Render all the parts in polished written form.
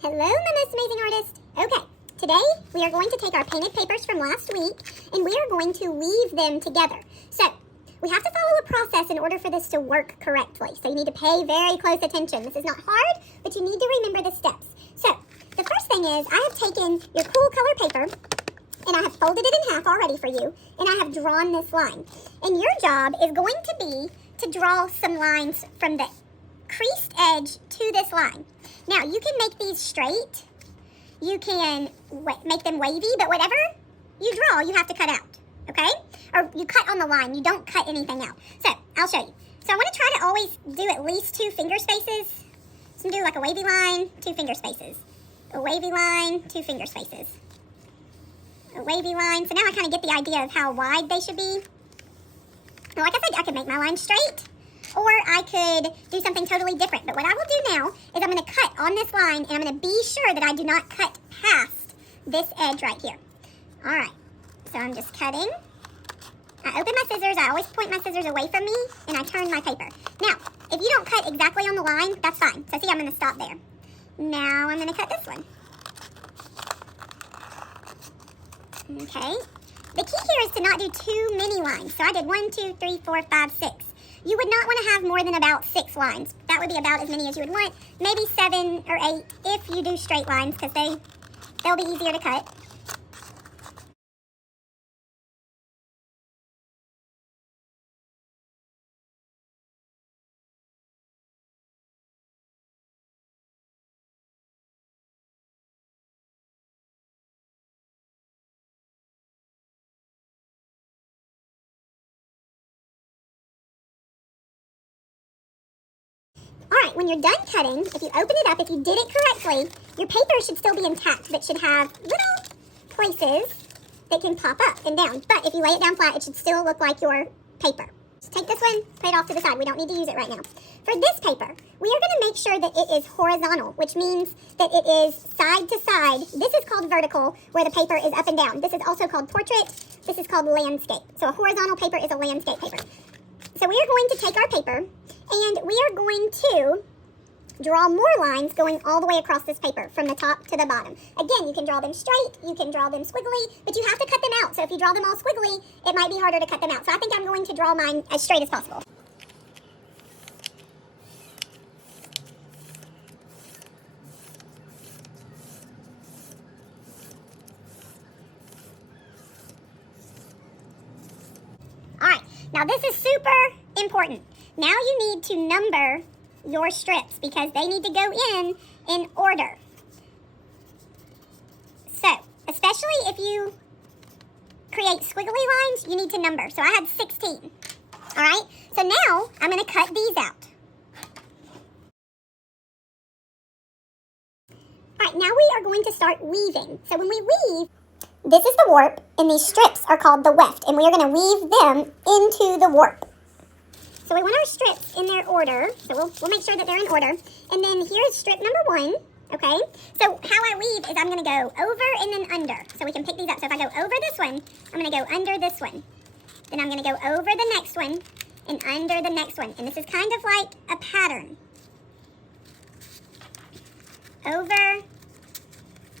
Hello, my most amazing artist. Okay, today we are going to take our painted papers from last week and we are going to weave them together. So, we have to follow a process in order for this to work correctly. So you need to pay very close attention. This is not hard, but you need to remember the steps. So, the first thing is I have taken your cool color paper and I have folded it in half already for you and I have drawn this line. And your job is going to be to draw some lines from the creased edge to this line. Now, you can make these straight, you can make them wavy, but whatever you draw, you have to cut out, okay? Or you cut on the line, you don't cut anything out. So, I'll show you. So, I want to try to always do at least 2 finger spaces. So, do like a wavy line, 2 finger spaces. A wavy line, 2 finger spaces. A wavy line. So, now I kind of get the idea of how wide they should be. Now, like I said, I could make my line straight. Or I could do something totally different. But what I will do now is I'm going to cut on this line and I'm going to be sure that I do not cut past this edge right here. Alright, so I'm just cutting. I open my scissors. I always point my scissors away from me and I turn my paper. Now, if you don't cut exactly on the line, that's fine. So see, I'm going to stop there. Now I'm going to cut this one. Okay. The key here is to not do too many lines. So I did 1, 2, 3, 4, 5, 6. You would not want to have more than about 6 lines. That would be about as many as you would want. Maybe 7 or 8 if you do straight lines because they'll be easier to cut. Alright, when you're done cutting, if you open it up, if you did it correctly, your paper should still be intact, but should have little places that can pop up and down. But if you lay it down flat, it should still look like your paper. Just take this one, put it off to the side. We don't need to use it right now. For this paper, we are going to make sure that it is horizontal, which means that it is side to side. This is called vertical, where the paper is up and down. This is also called portrait. This is called landscape. So a horizontal paper is a landscape paper. So we are going to take our paper and we are going to draw more lines going all the way across this paper from the top to the bottom. Again, you can draw them straight, you can draw them squiggly, but you have to cut them out. So if you draw them all squiggly, it might be harder to cut them out. So I think I'm going to draw mine as straight as possible. Alright, now this is super important. Now you need to number your strips because they need to go in order. So, especially if you create squiggly lines, you need to number. So I had 16. Alright, so now I'm going to cut these out. Alright, now we are going to start weaving. So when we weave, this is the warp and these strips are called the weft and we are going to weave them into the warp. So we want our strips in their order. So we'll make sure that they're in order. And then here's strip number 1, okay? So how I weave is I'm going to go over and then under. So we can pick these up. So if I go over this one, I'm going to go under this one. Then I'm going to go over the next one and under the next one. And this is kind of like a pattern. Over,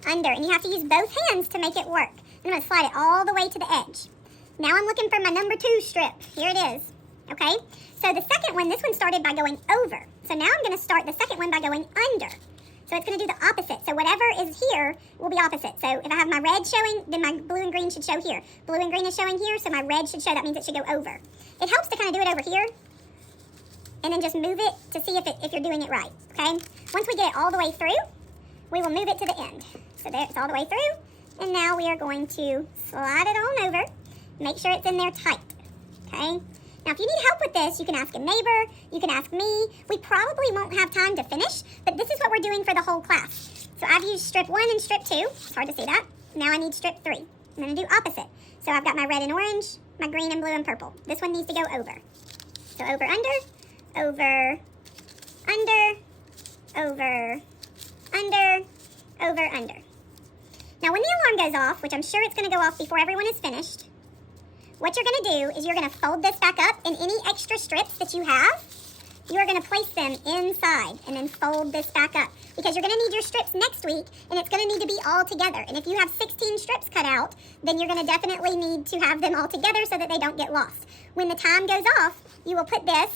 under. And you have to use both hands to make it work. I'm going to slide it all the way to the edge. Now I'm looking for my number 2 strip. Here it is. Okay, so the second one, this one started by going over. So now I'm going to start the second one by going under. So it's going to do the opposite. So whatever is here will be opposite. So if I have my red showing, then my blue and green should show here. Blue and green is showing here, so my red should show. That means it should go over. It helps to kind of do it over here. And then just move it to see if you're doing it right. Okay, once we get it all the way through, we will move it to the end. So there, it's all the way through. And now we are going to slide it on over. Make sure it's in there tight. Okay. Now, if you need help with this, you can ask a neighbor, you can ask me. We probably won't have time to finish, but this is what we're doing for the whole class. So I've used strip 1 and strip 2. It's hard to see that. Now I need strip 3. I'm going to do opposite. So I've got my red and orange, my green and blue and purple. This one needs to go over. So over, under, over, under, over, under, over, under. Now when the alarm goes off, which I'm sure it's going to go off before everyone is finished, what you're going to do is you're going to fold this back up and any extra strips that you have, you are going to place them inside and then fold this back up because you're going to need your strips next week and it's going to need to be all together. And if you have 16 strips cut out, then you're going to definitely need to have them all together so that they don't get lost. When the time goes off, you will put this,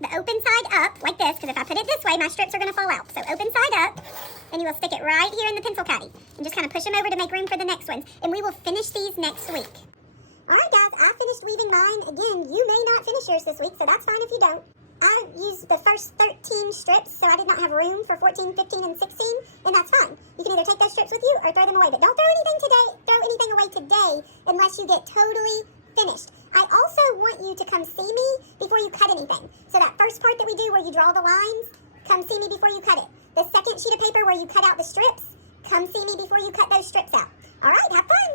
the open side up like this, because if I put it this way, my strips are going to fall out. So open side up, and you will stick it right here in the pencil caddy and just kind of push them over to make room for the next ones. And we will finish these next week. All right, guys, I finished weaving mine. Again, you may not finish yours this week, so that's fine if you don't. I used the first 13 strips, so I did not have room for 14, 15, and 16, and that's fine. You can either take those strips with you or throw them away, but don't throw anything away today unless you get totally finished. I also want you to come see me before you cut anything. So that first part that we do where you draw the lines, come see me before you cut it. The second sheet of paper where you cut out the strips, come see me before you cut those strips out. All right, have fun.